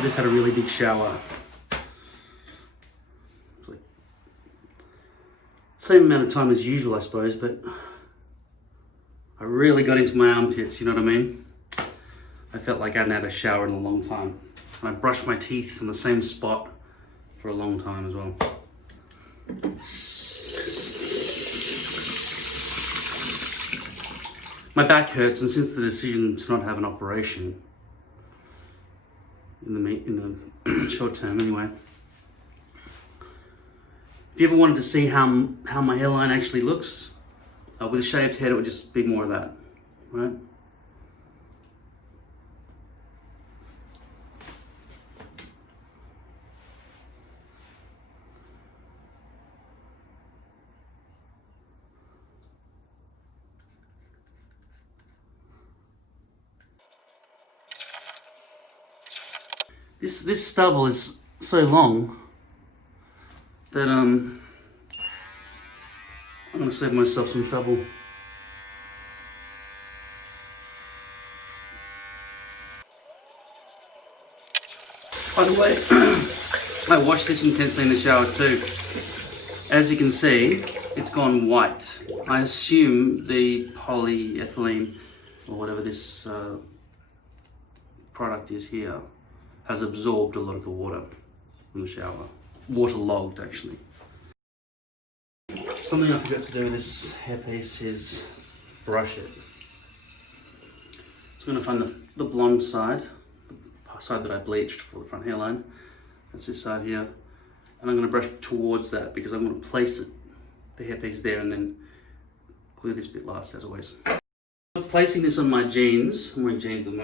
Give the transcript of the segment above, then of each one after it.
I just had a really big shower. Like same amount of time as usual, I suppose, but I really got into my armpits, you know what I mean? I felt like I hadn't had a shower in a long time. And I brushed my teeth in the same spot for a long time as well. My back hurts, and since the decision to not have an operation, in the short term anyway. If you ever wanted to see how my hairline actually looks, with a shaved head, it would just be more of that, right? This stubble is so long that I'm gonna save myself some trouble. By the way, I washed this intensely in the shower too. As you can see, it's gone white. I assume the polyethylene, or whatever this product is here, has absorbed a lot of the water from the shower. Waterlogged, actually. Something I forgot to do with this hairpiece is brush it. So I'm going to find the blonde side, the side that I bleached for the front hairline. That's this side here. And I'm going to brush towards that because I'm going to place the hairpiece there and then glue this bit last, as always. I'm placing this on my jeans. I'm wearing jeans at the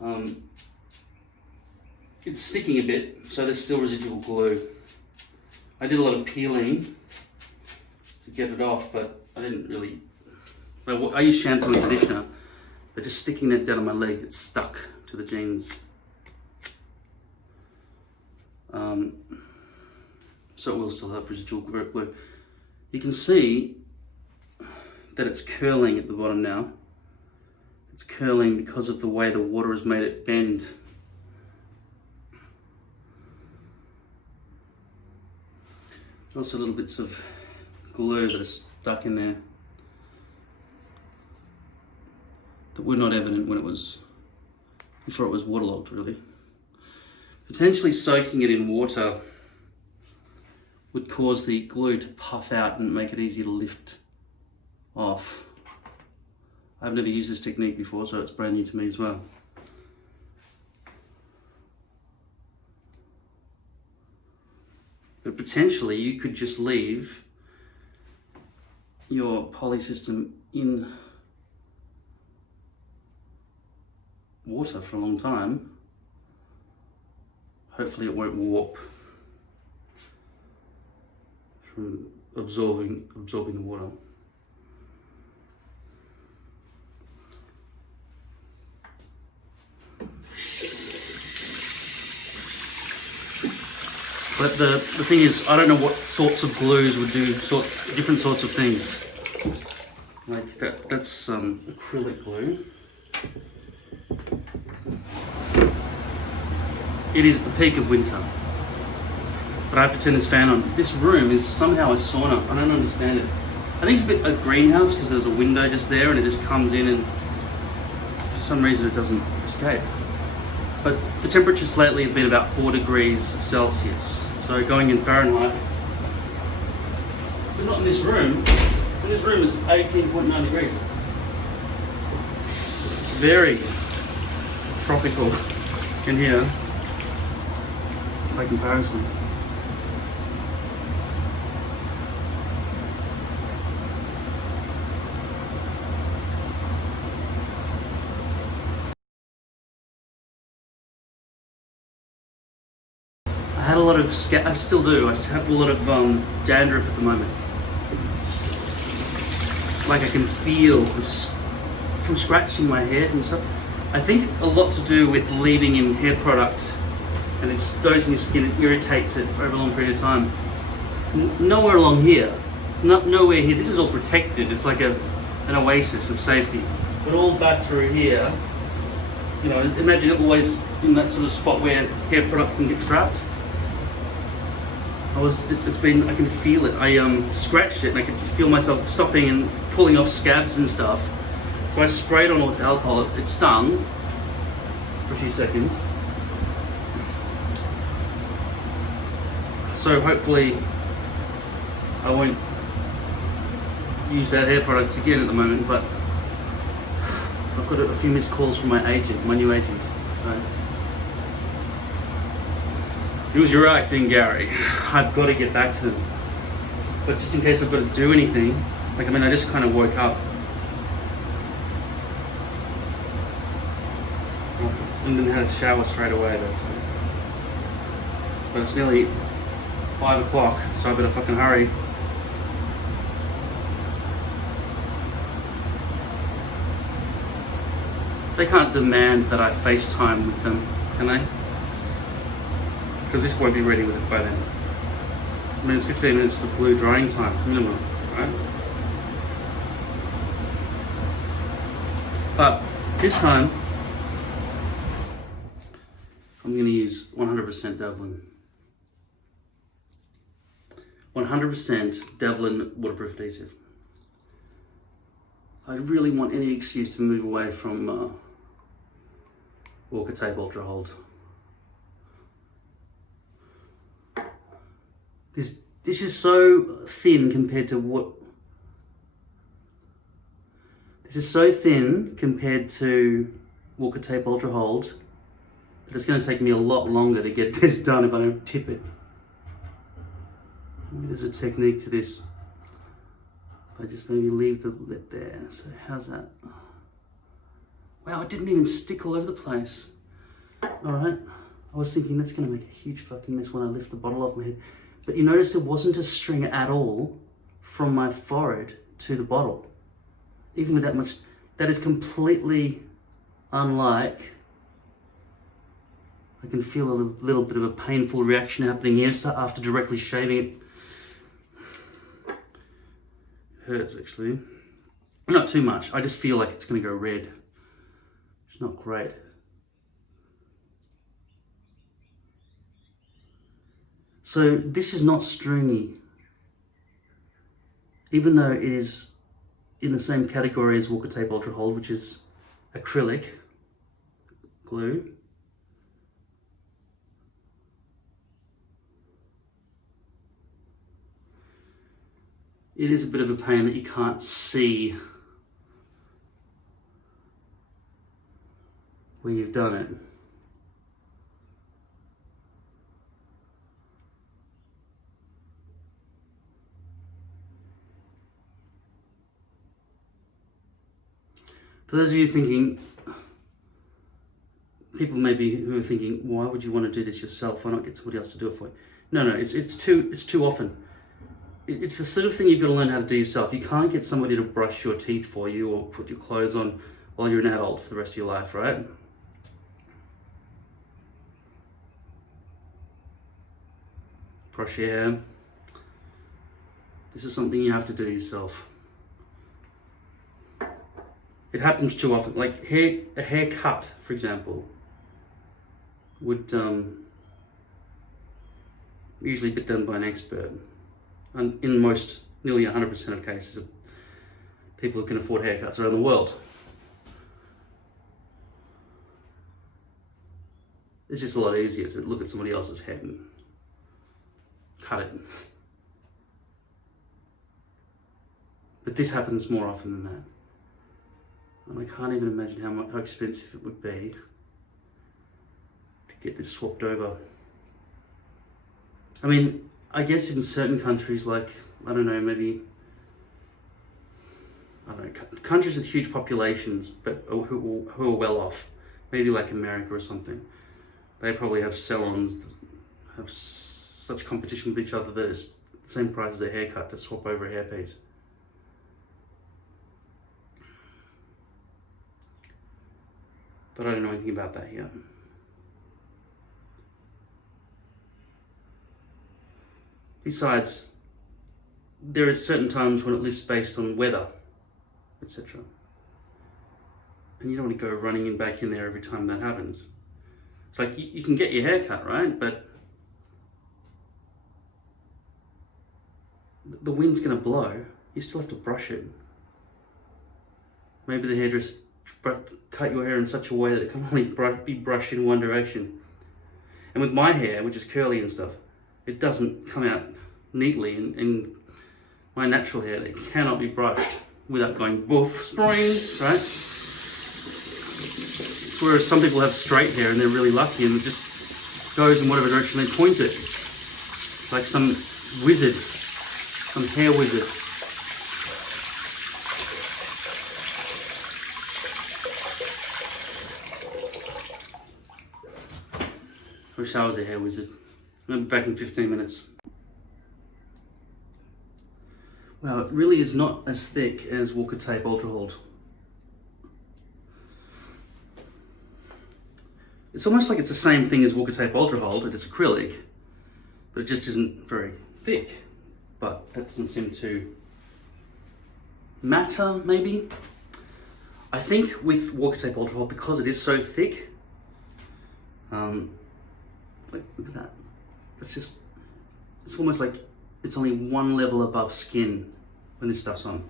moment. It's sticking a bit, so there's still residual glue. I did a lot of peeling to get it off, but I didn't really... I use shampoo and conditioner, but just sticking that down on my leg, it's stuck to the jeans. So it will still have residual glue. You can see that it's curling at the bottom now. It's curling because of the way the water has made it bend. Also little bits of glue that are stuck in there that were not evident when before it was waterlogged, really. Potentially soaking it in water would cause the glue to puff out and make it easier to lift off. I've never used this technique before, so it's brand new to me as well. But potentially you could just leave your poly system in water for a long time. Hopefully it won't warp from absorbing the water. But the thing is, I don't know what sorts of glues would do different sorts of things. Like that's acrylic glue. It is the peak of winter. But I have to turn this fan on. This room is somehow a sauna. I don't understand it. I think it's a bit a greenhouse because there's a window just there and it just comes in and for some reason it doesn't escape. But the temperatures lately have been about 4 degrees Celsius. So going in Fahrenheit, but not in this room. In this room is 18.9 degrees. Very tropical in here by comparison. I had a lot of, I still do, I have a lot of dandruff at the moment. Like I can feel this from scratching my head and stuff. I think it's a lot to do with leaving in hair product and it goes in your skin, it irritates it for over a long period of time. Nowhere along here, it's not nowhere here, this is all protected, it's like an oasis of safety. But all back through here, you know, imagine it always in that sort of spot where hair product can get trapped. It's been, I can feel it. I scratched it and I could just feel myself stopping and pulling off scabs and stuff. So I sprayed on all this alcohol. It stung for a few seconds. So hopefully I won't use that hair product again at the moment, but I've got a few missed calls from my agent, my new agent. So it was your acting, Gary. I've got to get back to them. But just in case I've got to do anything, like, I mean, I just kind of woke up and then had a shower straight away though. So. But it's nearly 5 o'clock, so I better fucking hurry. They can't demand that I FaceTime with them, can they? Because this won't be ready with it by then. I mean, it's 15 minutes to glue drying time, minimum, right? But this time, I'm going to use 100% Devlin. 100% Devlin waterproof adhesive. I really want any excuse to move away from Walker Tape Ultra Hold. This is so thin compared to what... This is so thin compared to Walker Tape Ultra Hold that it's going to take me a lot longer to get this done if I don't tip it. Maybe there's a technique to this. If I just maybe leave the lip there. So how's that? Wow, it didn't even stick all over the place. Alright, I was thinking that's going to make a huge fucking mess when I lift the bottle off my head. But you notice there wasn't a string at all from my forehead to the bottle. Even with that much, that is completely unlike. I can feel a little bit of a painful reaction happening here after directly shaving it. It hurts actually. Not too much, I just feel like it's going to go red. It's not great. So this is not stringy, even though it is in the same category as Walker Tape Ultra Hold, which is acrylic glue. It is a bit of a pain that you can't see where you've done it. For those of you thinking, people maybe who are thinking, why would you want to do this yourself? Why not get somebody else to do it for you? No, it's too often. It's the sort of thing you've got to learn how to do yourself. You can't get somebody to brush your teeth for you or put your clothes on while you're an adult for the rest of your life, right? Brush your hair. This is something you have to do yourself. It happens too often. Like a haircut, for example, would usually be done by an expert. And in nearly 100% of cases of people who can afford haircuts around the world. It's just a lot easier to look at somebody else's head and cut it. But this happens more often than that. And I can't even imagine how expensive it would be to get this swapped over. I mean, I guess in certain countries, like, I don't know, maybe, I don't know, countries with huge populations, but who are well off, maybe like America or something, they probably have salons that have such competition with each other that it's the same price as a haircut to swap over a hairpiece. But I don't know anything about that yet. Besides, there are certain times when it lifts based on weather, etc. and you don't want to go running in back in there every time that happens. It's like you can get your hair cut, right? But the wind's going to blow. You still have to brush it. Maybe the hairdresser cut your hair in such a way that it can only be brushed in one direction. And with my hair, which is curly and stuff, it doesn't come out neatly. And my natural hair, it cannot be brushed without going boof, spring, right? Whereas some people have straight hair and they're really lucky and it just goes in whatever direction they point it. Like some wizard, some hair wizard. I wish I was a hair wizard. I'll be back in 15 minutes. Well, it really is not as thick as Walker Tape Ultra Hold. It's almost like it's the same thing as Walker Tape Ultra Hold, it's acrylic, but it just isn't very thick. But that doesn't seem to matter, maybe. I think with Walker Tape Ultra Hold, because it is so thick, like, look at that. It's almost like it's only one level above skin when this stuff's on.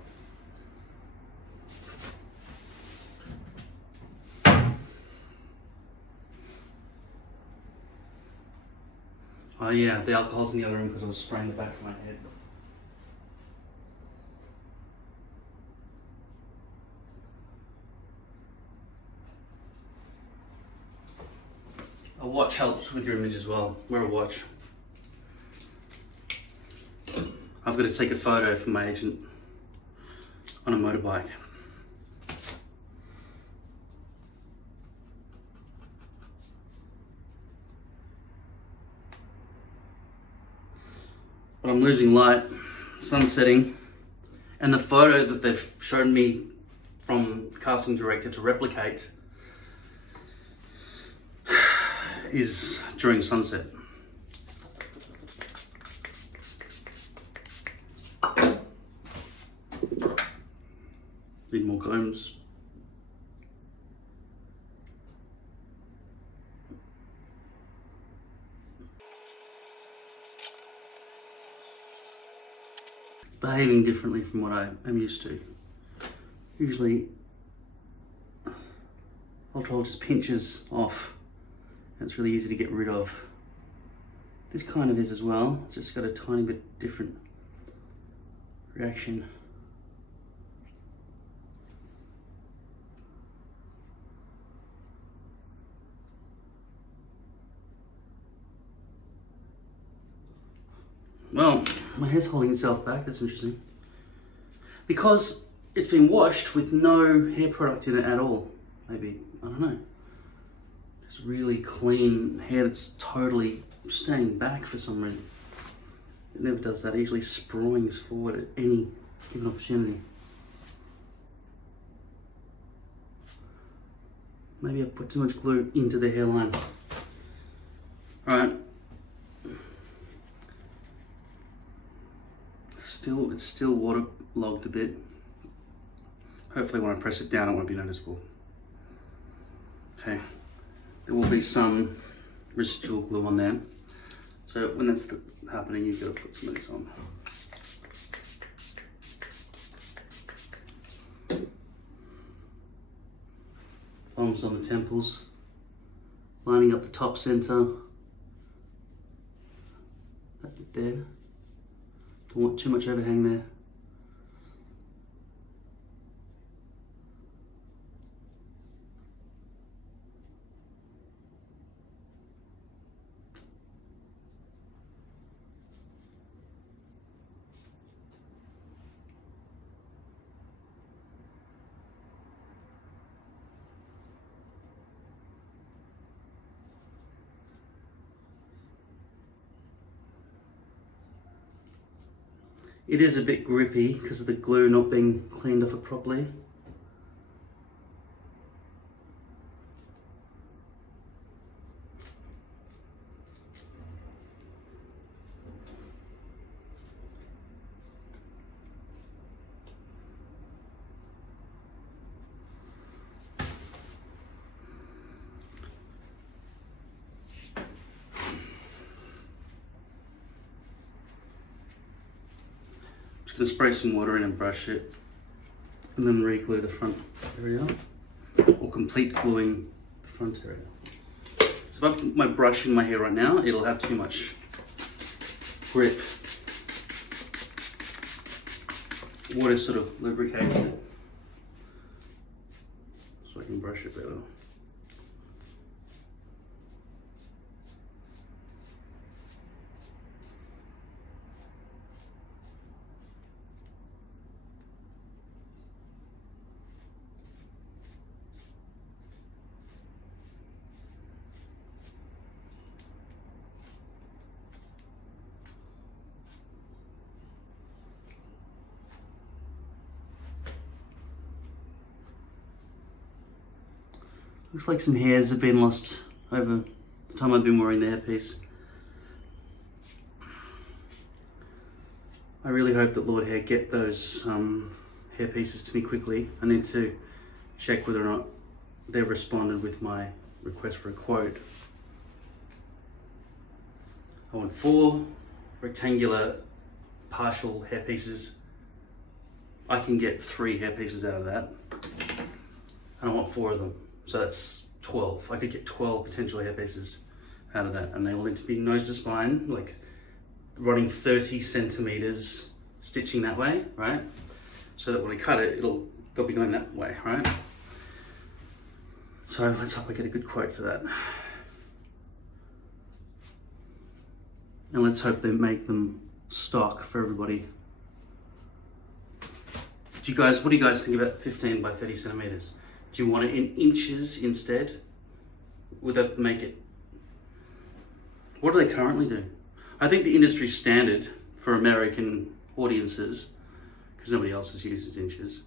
Oh yeah, the alcohol's in the other room because I was spraying the back of my head. A watch helps with your image as well. Wear a watch. I've got to take a photo for my agent on a motorbike. But I'm losing light, sun's setting, and the photo that they've shown me from the casting director to replicate is during sunset. Need more combs. Behaving differently from what I am used to. Usually, Ultra Hold just pinches off. And it's really easy to get rid of. This kind of is as well. It's just got a tiny bit different reaction. Well, my hair's holding itself back, that's interesting. Because it's been washed with no hair product in it at all. Maybe, I don't know. Just really clean hair that's totally standing back for some reason. It never does that, it usually springs forward at any given opportunity. Maybe I put too much glue into the hairline. Alright. It's still waterlogged a bit. Hopefully when I press it down it won't be noticeable. Okay, there will be some residual glue on there. So when that's happening, you've got to put some of this on. Bottoms on the temples, lining up the top center. That bit there. Don't want too much overhang there. It is a bit grippy because of the glue not being cleaned off it properly. Just gonna spray some water in and brush it, and then re-glue the front area, or complete gluing the front area. So if I put my brush in my hair right now, it'll have too much grip. Water sort of lubricates it, so I can brush it better. Looks like some hairs have been lost over the time I've been wearing the hairpiece. I really hope that Lord Hair get those hairpieces to me quickly. I need to check whether or not they've responded with my request for a quote. I want 4 rectangular partial hairpieces. I can get 3 hairpieces out of that. And I want 4 of them. So that's 12. I could get 12 potential hairpieces out of that, and they will need to be nose to spine, like running 30 centimeters, stitching that way, right? So that when I cut it, they'll be going that way, right? So let's hope I get a good quote for that. And let's hope they make them stock for everybody. What do you guys think about 15 by 30 centimeters? Do you want it in inches instead? Would that make it? What do they currently do? I think the industry standard for American audiences, because nobody else uses inches,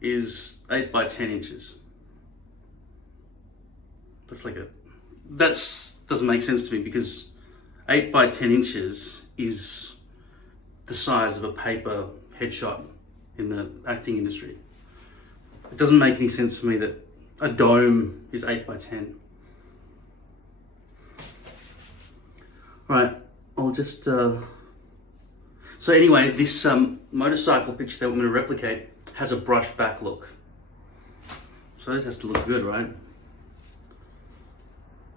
is 8 by 10 inches. Doesn't make sense to me, because 8 by 10 inches is the size of a paper headshot in the acting industry. It doesn't make any sense for me that a dome is 8 by 10. Right, I'll just... So anyway, this motorcycle picture that we're going to replicate has a brushed back look. So this has to look good, right?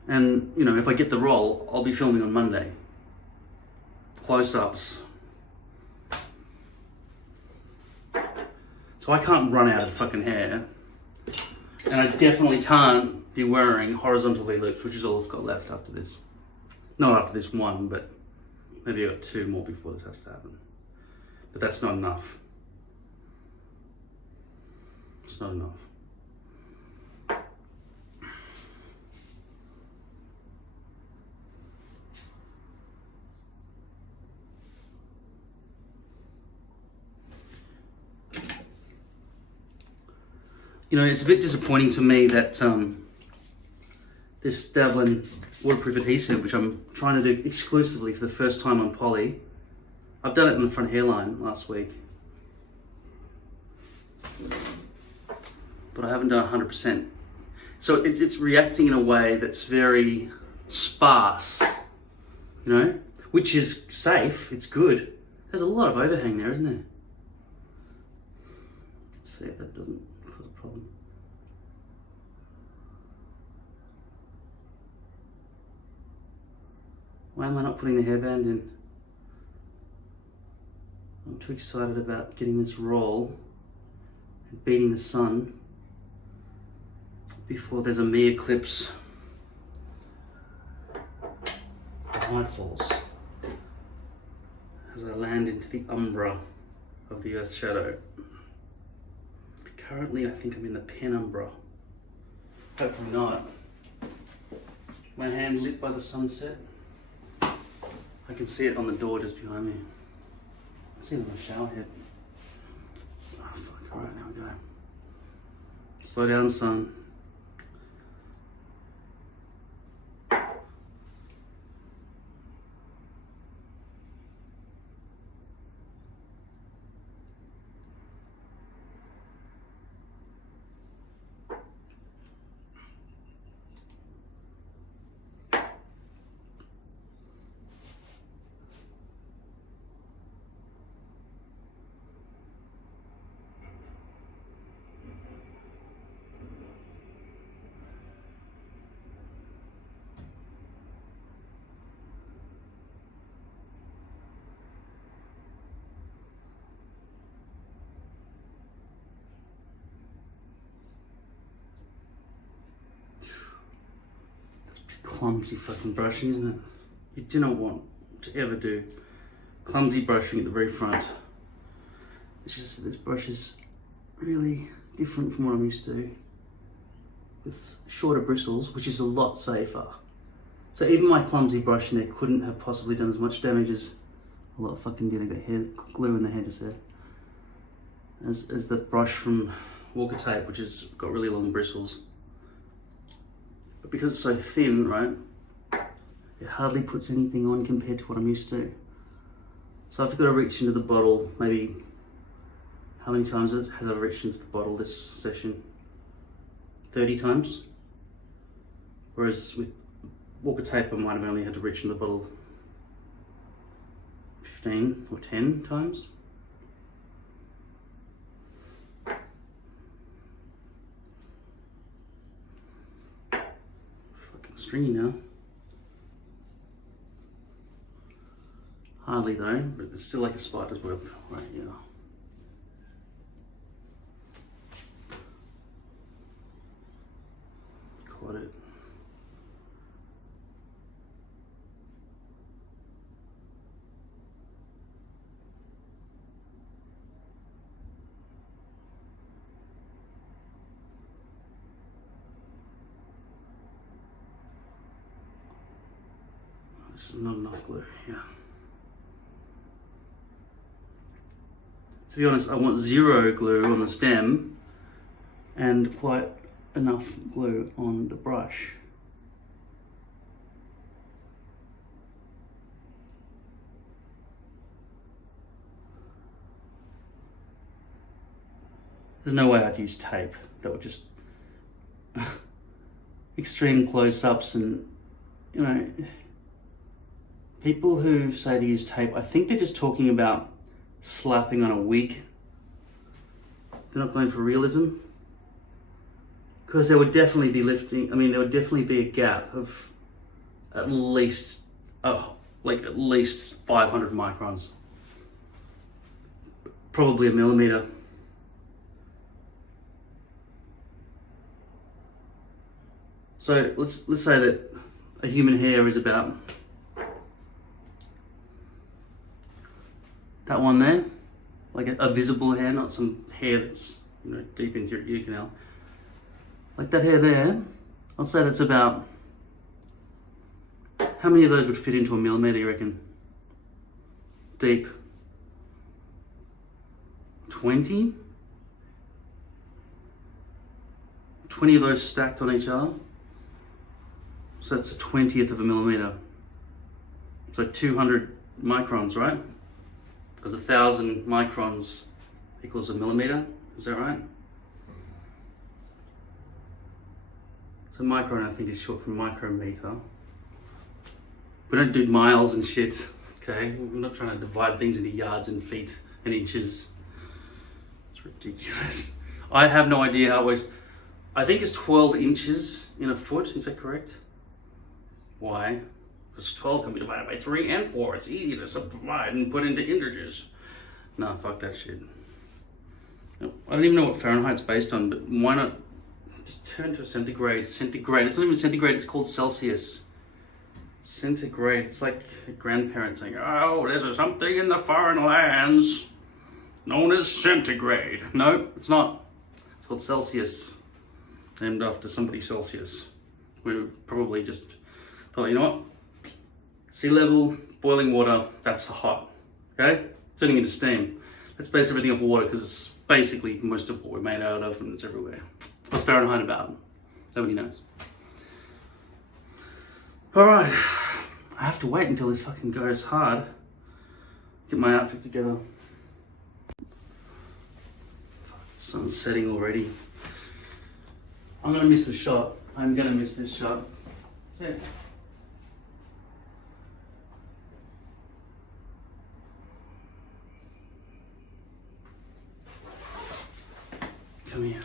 And, you know, if I get the role, I'll be filming on Monday. Close-ups. So I can't run out of fucking hair. And I definitely can't be wearing horizontal V-loops, which is all I've got left after this. Not after this one, but maybe I got 2 more before this has to happen. But that's not enough. It's not enough. You know, it's a bit disappointing to me that this Davlin waterproof adhesive, which I'm trying to do exclusively for the first time on poly. I've done it on the front hairline last week, but I haven't done 100%. So it's reacting in a way that's very sparse, you know, which is safe, it's good. There's a lot of overhang there, isn't there? Let's see if that doesn't cause a problem. Why am I not putting the hairband in? I'm too excited about getting this roll and beating the sun before there's a me eclipse as night falls, as I land into the umbra of the Earth's shadow. Currently I think I'm in the penumbra. Hopefully not. My hand lit by the sunset. I can see it on the door just behind me. It's in my shower head. Oh fuck, alright, now we go. Slow down, son. clumsy fucking brushing, isn't it? You do not want to ever do clumsy brushing at the very front. It's just this brush is really different from what I'm used to, with shorter bristles, which is a lot safer. So even my clumsy brushing there couldn't have possibly done as much damage as what I fucking did. I got hair, glue in the hair just there. As the brush from Walker Tape, which has got really long bristles. But because it's so thin, right, it hardly puts anything on compared to what I'm used to. So I've got to reach into the bottle, maybe, how many times has I reached into the bottle this session? 30 times? Whereas with Walker Tape, I might have only had to reach in the bottle 15 or 10 times. Fucking stringy now. Hardly though, but it's still like a spider's web right here. Caught it. This is not enough glue, yeah. To be honest, I want zero glue on the stem and quite enough glue on the brush. There's no way I'd use tape. That would just extreme close-ups, and you know, people who say to use tape, I think they're just talking about slapping on a wig. They're not going for realism. Because there would definitely be lifting, I mean, there would definitely be a gap of at least, like at least 500 microns. Probably a millimeter. So let's say that a human hair is about that one there, like a visible hair, not some hair that's, you know, deep into your ear canal. Like that hair there, I'll say that's about, how many of those would fit into a millimeter, you reckon? Deep. 20? 20 of those stacked on each other. So that's a 20th of a millimeter. So 200 microns, right? Because 1,000 microns equals a millimeter, is that right? So micron, I think, is short for micrometer. We don't do miles and shit, okay? We're not trying to divide things into yards and feet and inches. It's ridiculous. I have no idea how it works. I think it's 12 inches in a foot, is that correct? Why? Because 12 can be divided by 3 and 4. It's easy to subdivide and put into integers. Nah, fuck that shit. I don't even know what Fahrenheit's based on, but why not just turn to centigrade? Centigrade. It's not even centigrade, it's called Celsius. Centigrade. It's like a grandparent saying, oh, there's something in the foreign lands known as centigrade. No, it's not. It's called Celsius. Named after somebody Celsius. We probably just thought, you know what? Sea level, boiling water, that's hot. Okay? Turning into steam. Let's base everything off water because it's basically most of what we're made out of and it's everywhere. What's Fahrenheit about? Nobody knows. Alright. I have to wait until this fucking goes hard. Get my outfit together. Fuck, the sun's setting already. I'm gonna miss the shot. I'm gonna miss this shot. See it. Come here.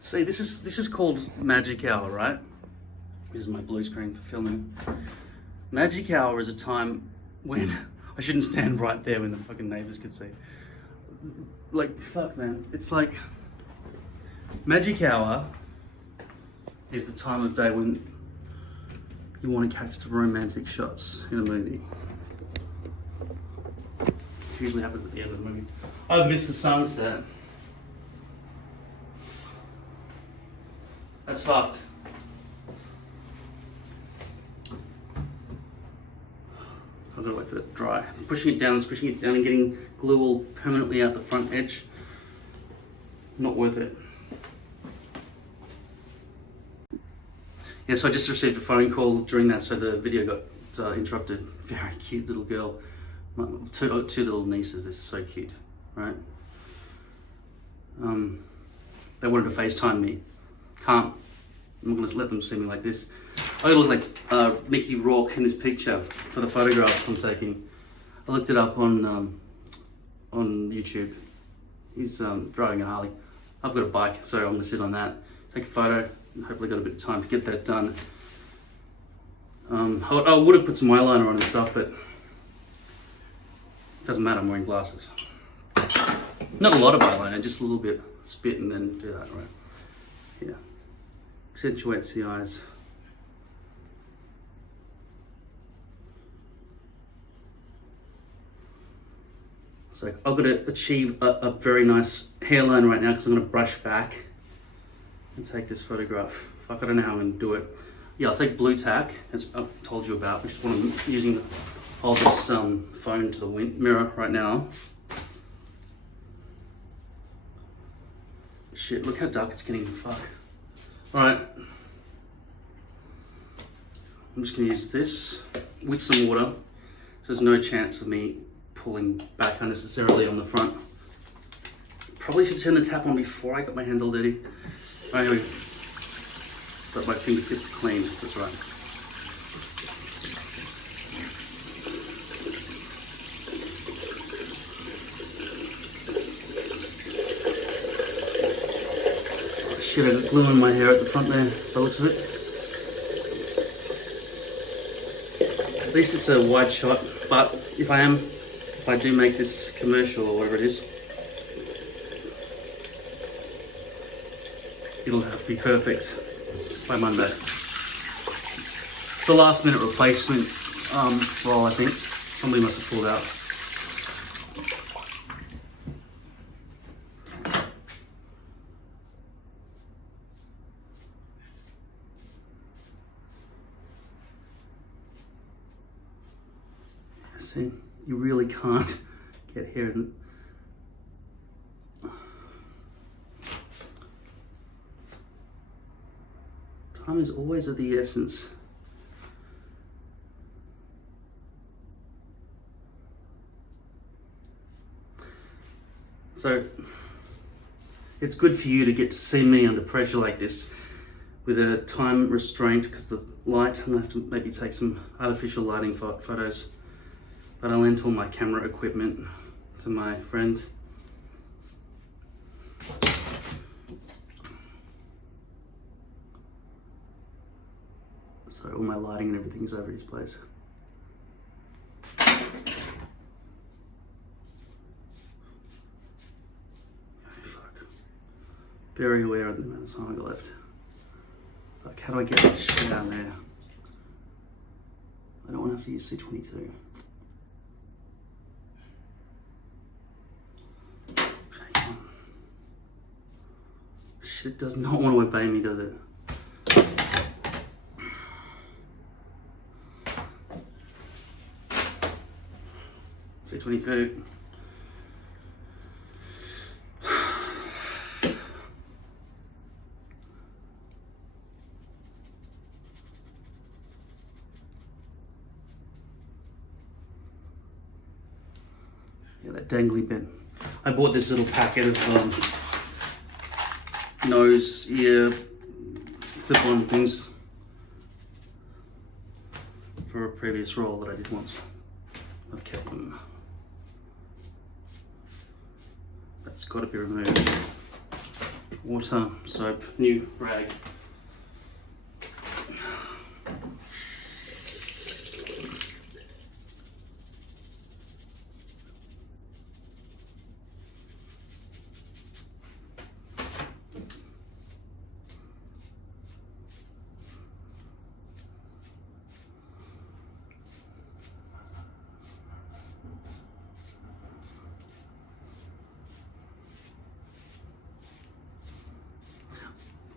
See, this is called Magic Hour, right? This is my blue screen for filming. Magic Hour is a time when I shouldn't stand right there when the fucking neighbors could see. Like, fuck, man. It's like Magic hour is the time of day when you want to catch the romantic shots in a movie. It usually happens at the end of the movie. I've missed the sunset. That's fucked. I've got to wait for it to dry. Pushing it down and getting glue all permanently out the front edge. Not worth it. Yeah, so I just received a phone call during that, so the video got interrupted. Very cute little girl. Two little nieces, they're so cute, right? They wanted to FaceTime me. Can't. I'm not gonna let them see me like this. I look like Mickey Rourke in this picture for the photograph I'm taking. I looked it up on YouTube. He's driving a Harley. I've got a bike, so I'm gonna sit on that, take a photo, and hopefully got a bit of time to get that done. I would have put some eyeliner on and stuff, but it doesn't matter, I'm wearing glasses. Not a lot of eyeliner, just a little bit. Spit and then do that, right? Yeah. Accentuates the eyes. So I've got to achieve a very nice hairline right now because I'm going to brush back and take this photograph. Fuck, I don't know how I'm going to do it. Yeah, I'll take blue tack, as I've told you about, which is what I'm using to hold this phone to the mirror right now. Shit, look how dark it's getting, fuck. Alright. I'm just going to use this with some water, so there's no chance of me pulling back unnecessarily on the front. Probably should turn the tap on before I got my hands all dirty. Alright, here we go. Got my fingertip clean, that's right. Oh, shit, I got glue in my hair at the front there, by the looks of it. At least it's a wide shot, but if I do make this commercial or whatever it is, it'll have to be perfect by Monday. The last minute replacement roll, I think. Somebody must have pulled out. See, you really can't get hair in. Time is always of the essence. So it's good for you to get to see me under pressure like this with a time restraint because the light. I'm gonna have to maybe take some artificial lighting photos, but I lent all my camera equipment to my friend. So all my lighting and everything's over his place. Okay, fuck. Very aware of the amount of time I got left. Fuck, how do I get that shit down there? I don't want to have to use C22. Okay, come on. Shit does not want to obey me, does it? C22. Yeah, that dangly bit. I bought this little packet of nose, ear, clip-on things for a previous roll that I did once. I've kept them. That's got to be removed. Water, soap, new rag.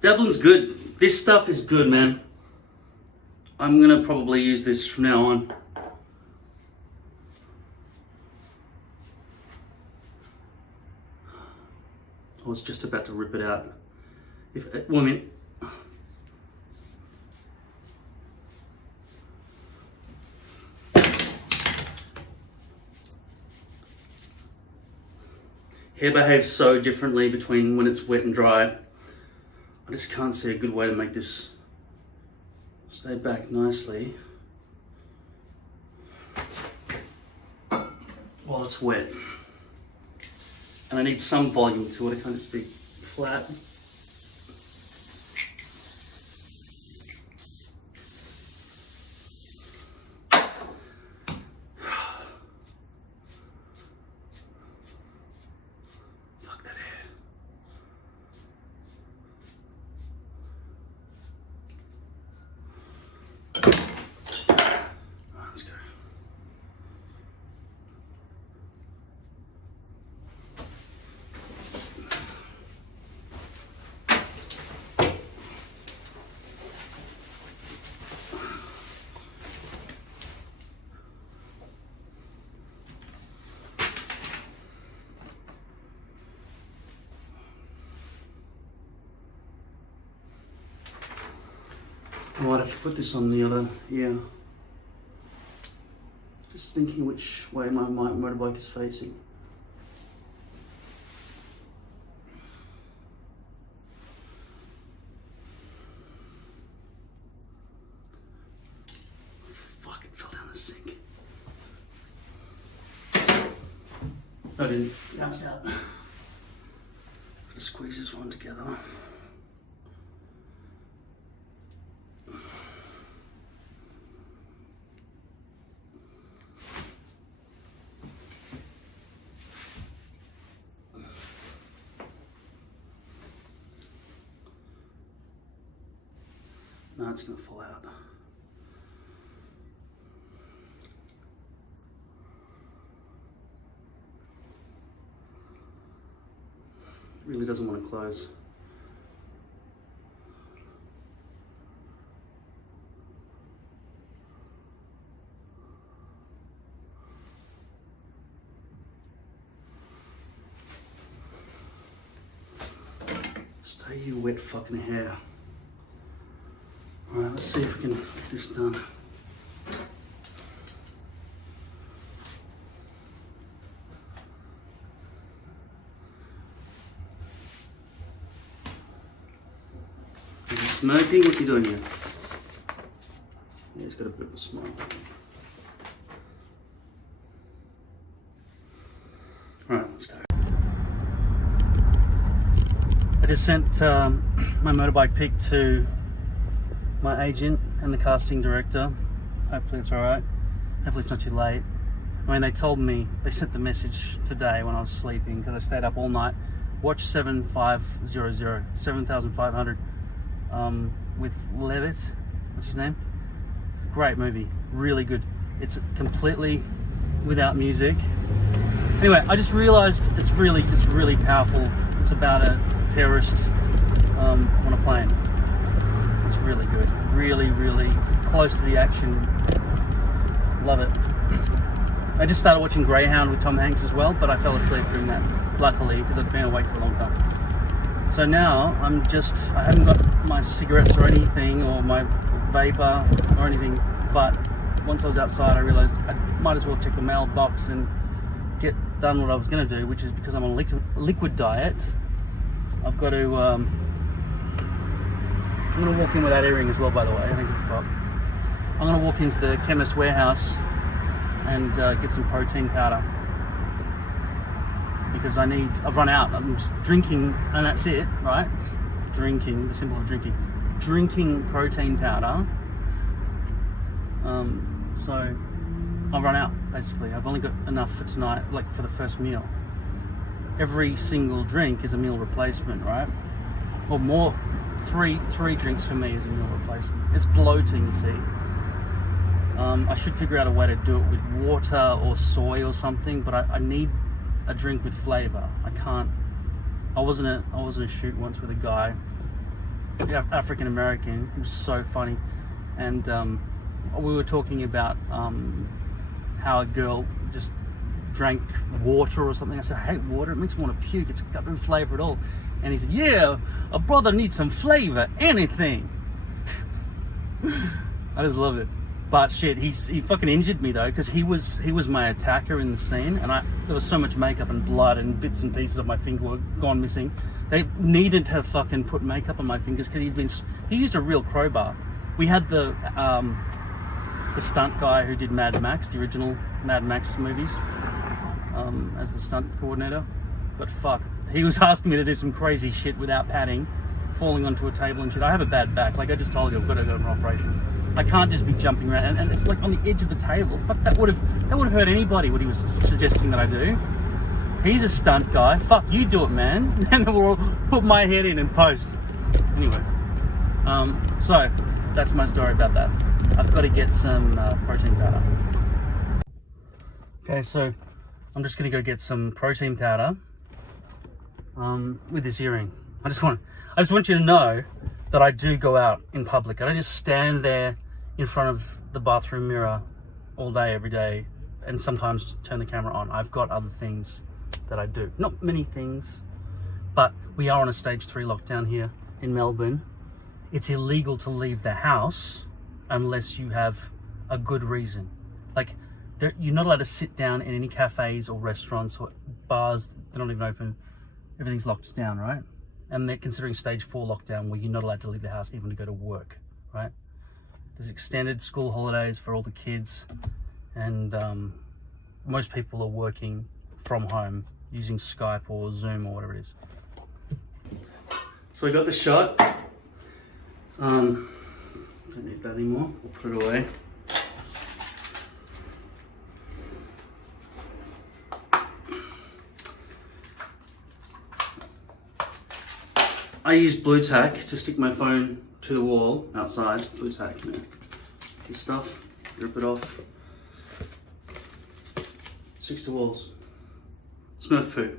Dabling's good. This stuff is good, man. I'm gonna probably use this from now on. I was just about to rip it out. Well, I mean, hair behaves so differently between when it's wet and dry. I just can't see a good way to make this stay back nicely while it's wet. And I need some volume to it, it can't just be flat. Fuck that hair. Let's go. I might have to put this on the other ear. Just thinking which way my motorbike is facing. Fuck, it fell down the sink. I didn't. Bounced out. Gotta squeeze this one together. No, it's gonna fall out. It really doesn't want to close. Stay, you wet fucking hair. Alright, let's see if we can get this done. Is he smoking? What's he doing here? Yeah, he's got a bit of a smile. Alright, let's go. I just sent my motorbike pic to my agent and the casting director. Hopefully it's alright. Hopefully it's not too late. I mean, they told me, they sent the message today when I was sleeping because I stayed up all night. Watch 7500 with Levitt, what's his name? Great movie, really good. It's completely without music. Anyway, I just realized it's really powerful. It's about a terrorist on a plane. It's really good, really close to the action. Love it. I just started watching Greyhound with Tom Hanks as well, but I fell asleep during that, luckily, because I'd been awake for a long time. So now I haven't got my cigarettes or anything, or my vapor or anything, but once I was outside I realized I might as well check the mailbox and get done what I was going to do, which is because I'm on a liquid diet. I've got to I'm going to walk in with that earring as well, by the way. I think it's fun. I'm going to walk into the chemist warehouse and get some protein powder because I've run out. I'm just drinking, and that's it, right? Drinking, the symbol of drinking. Drinking protein powder. So I've run out, basically. I've only got enough for tonight, like for the first meal. Every single drink is a meal replacement, right? Or more. Three drinks for me is a meal replacement. It's bloating, you see. I should figure out a way to do it with water or soy or something, but I need a drink with flavor. I was in a shoot once with a guy African American. He was so funny, and we were talking about how a girl just drank water or something. I said, I hate water. It makes me want to puke. It's got no flavour at all. And he said, yeah, a brother needs some flavour. Anything. I just love it. But shit, he fucking injured me though, because he was my attacker in the scene, and there was so much makeup and blood and bits and pieces of my finger were gone missing. They needed to have fucking put makeup on my fingers because he used a real crowbar. We had the stunt guy who did Mad Max, the original Mad Max movies, as the stunt coordinator. But fuck, he was asking me to do some crazy shit without padding, falling onto a table and shit. I have a bad back, like I just told you, I've got to go for an operation. I can't just be jumping around, and it's like on the edge of the table. Fuck, that would have hurt anybody, what he was suggesting that I do. He's a stunt guy. Fuck, you do it, man. And we'll put my head in and post. Anyway, so that's my story about that. I've got to get some protein powder. Okay, so I'm just gonna go get some protein powder with this earring. I just want you to know that I do go out in public. I don't just stand there in front of the bathroom mirror all day, every day, and sometimes turn the camera on. I've got other things that I do. Not many things, but we are on a stage 3 lockdown here in Melbourne. It's illegal to leave the house unless you have a good reason. Like, you're not allowed to sit down in any cafes or restaurants or bars. They're not even open. Everything's locked down, right? And they're considering stage 4 lockdown where you're not allowed to leave the house even to go to work, right? There's extended school holidays for all the kids, and most people are working from home using Skype or Zoom or whatever it is. So I got the shot. Don't need that anymore. We'll put it away. I use blue tack to stick my phone to the wall outside. Blue tack, you know, this stuff, rip it off. Sticks to walls. Smurf poo.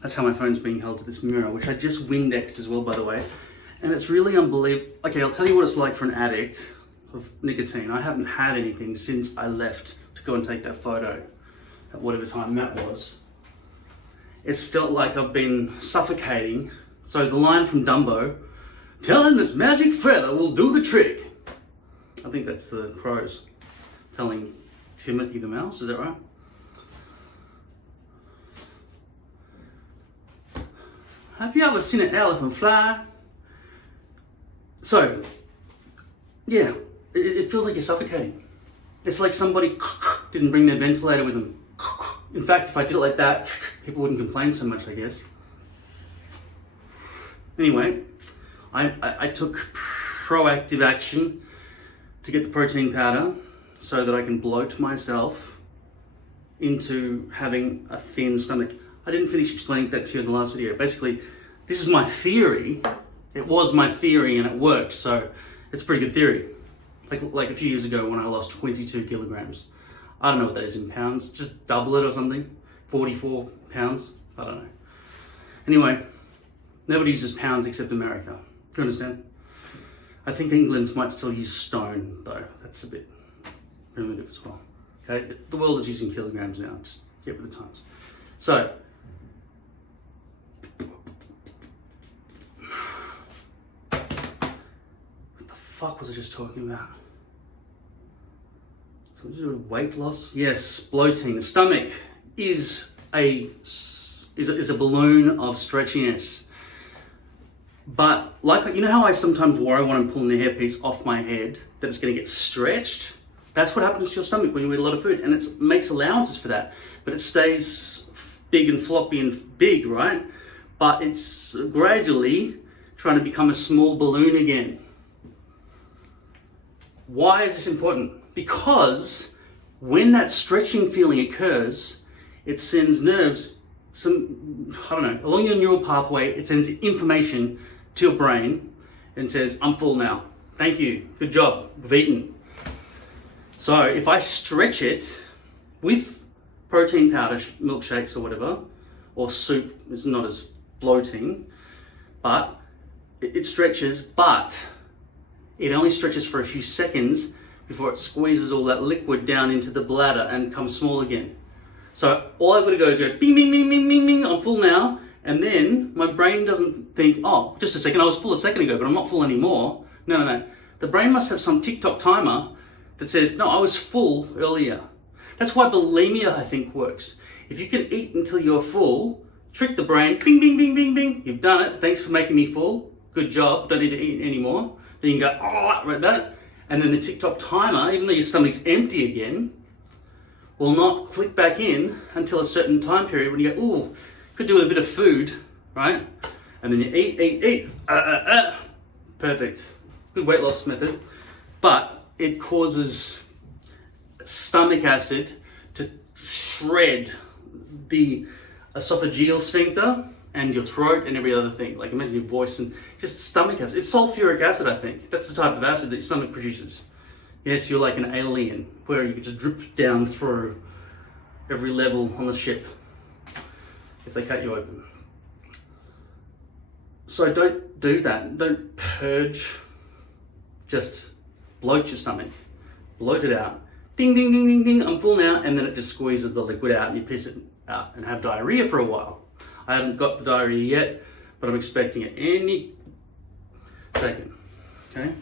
That's how my phone's being held to this mirror, which I just Windexed as well, by the way. And it's really unbelievable. Okay, I'll tell you what it's like for an addict of nicotine. I haven't had anything since I left to go and take that photo at whatever time that was. It's felt like I've been suffocating. So the line from Dumbo, tell him this magic feather will do the trick. I think that's the crows telling Timothy the mouse, is that right? Have you ever seen an elephant fly? So, yeah, it feels like you're suffocating. It's like somebody didn't bring their ventilator with them. In fact, if I did it like that, people wouldn't complain so much, I guess. Anyway, I took proactive action to get the protein powder so that I can bloat myself into having a thin stomach. I didn't finish explaining that to you in the last video. Basically, this is my theory. It was my theory and it works, so it's a pretty good theory. Like a few years ago when I lost 22 kilograms. I don't know what that is in pounds, just double it or something. 44 pounds, I don't know. Anyway, nobody uses pounds except America. Do you understand? I think England might still use stone though. That's a bit primitive as well. Okay, the world is using kilograms now, just get with the times. So, what the fuck was I just talking about? Something to do with weight loss? Yes, bloating. The stomach is a balloon of stretchiness. But like, you know how I sometimes worry when I'm pulling the hairpiece off my head that it's going to get stretched? That's what happens to your stomach when you eat a lot of food, and it makes allowances for that. But it stays big and floppy and big, right? But it's gradually trying to become a small balloon again. Why is this important? Because when that stretching feeling occurs, it sends nerves, along your neural pathway, it sends information to your brain and says, I'm full now. Thank you. Good job. We've eaten. So if I stretch it with protein powder, milkshakes or whatever, or soup, it's not as bloating, but it stretches, but it only stretches for a few seconds before it squeezes all that liquid down into the bladder and becomes small again. So all I've got to go is go bing, bing, bing, bing, bing, bing, I'm full now, and then my brain doesn't think, oh, just a second, I was full a second ago, but I'm not full anymore. No. The brain must have some tick-tock timer that says, no, I was full earlier. That's why bulimia, I think, works. If you can eat until you're full, trick the brain, bing, bing, bing, bing, bing, you've done it, thanks for making me full, good job, don't need to eat anymore. Then you can go, oh, like that, and then the tick-tock timer, even though your stomach's empty again, will not click back in until a certain time period when you go, ooh, could do with a bit of food, right? And then you eat, perfect. Good weight loss method, but it causes stomach acid to shred the esophageal sphincter and your throat and every other thing. Like imagine your voice and just stomach acid. It's sulfuric acid, I think. That's the type of acid that your stomach produces. Yes, you're like an alien where you can just drip down through every level on the ship if they cut you open. So don't do that. Don't purge. Just bloat your stomach. Bloat it out. Ding, ding, ding, ding, ding, I'm full now. And then it just squeezes the liquid out and you piss it out and have diarrhea for a while. I haven't got the diarrhea yet, but I'm expecting it any second, okay?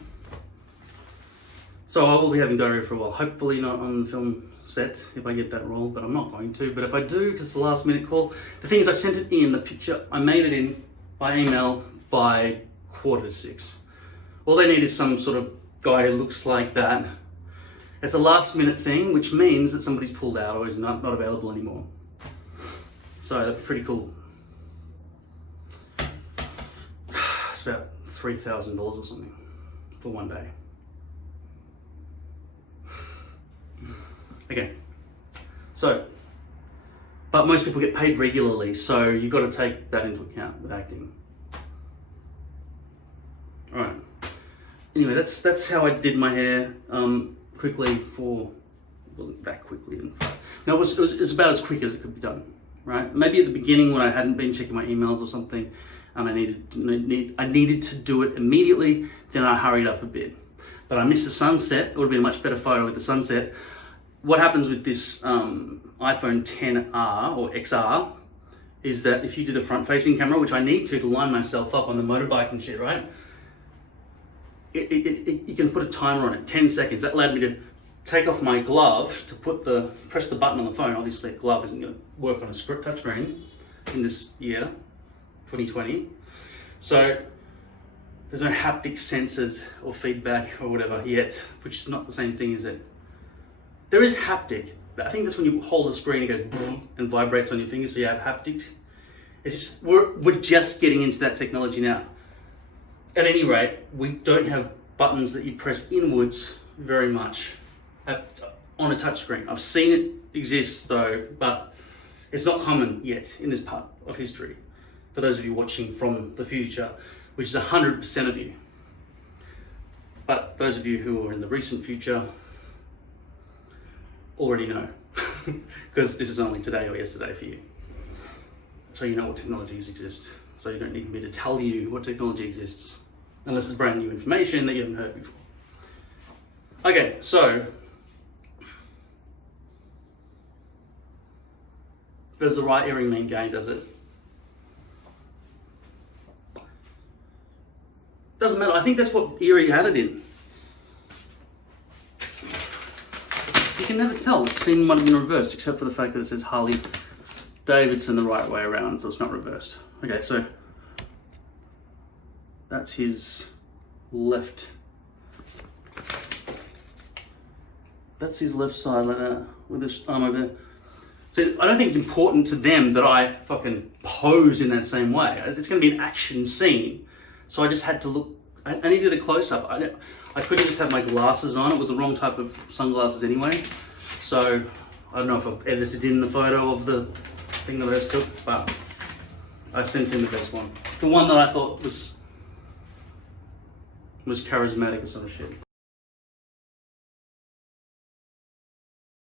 So I will be having diarrhea for a while. Hopefully not on the film set if I get that role, but I'm not going to. But if I do, just the last minute call. The thing is, I sent it in, the picture, I made it in by email by 5:45. All they need is some sort of guy who looks like that. It's a last minute thing, which means that somebody's pulled out or is not available anymore. So that's pretty cool. It's about $3,000 or something for one day. Okay, so, but most people get paid regularly, so you've got to take that into account with acting. All right. Anyway, that's how I did my hair quickly for, it wasn't that quickly. Now it was about as quick as it could be done, right? Maybe at the beginning when I hadn't been checking my emails or something, and I needed to do it immediately, then I hurried up a bit. But I missed the sunset. It would have been a much better photo with the sunset. What happens with this iPhone XR or XR is that if you do the front-facing camera, which I need to line myself up on the motorbike and shit, right? You can put a timer on it, 10 seconds. That allowed me to take off my glove to press the button on the phone. Obviously, a glove isn't going to work on a touchscreen in this year, 2020. So there's no haptic sensors or feedback or whatever yet, which is not the same thing, is it? There is haptic. I think that's when you hold the screen, it goes boom and vibrates on your fingers, so you have haptics. It's just, we're just getting into that technology now. At any rate, we don't have buttons that you press inwards very much on a touchscreen. I've seen it exist though, but it's not common yet in this part of history. For those of you watching from the future, which is 100% of you. But those of you who are in the recent future already know, because this is only today or yesterday for you. So you know what technologies exist. So you don't need me to tell you what technology exists, unless it's brand new information that you haven't heard before. Okay, so does the right earring mean gay, does it? Doesn't matter, I think that's what Erie had it in. You can never tell, the scene might have been reversed, except for the fact that it says Harley Davidson the right way around, so it's not reversed. Okay, so that's his left. That's his left side like that, with his arm over there. So I don't think it's important to them that I fucking pose in that same way. It's gonna be an action scene. So I just had to look, I needed a close-up. I couldn't just have my glasses on. It was the wrong type of sunglasses anyway. So I don't know if I've edited in the photo of the thing that I just took, but I sent in the best one. The one that I thought was charismatic and sort of shit.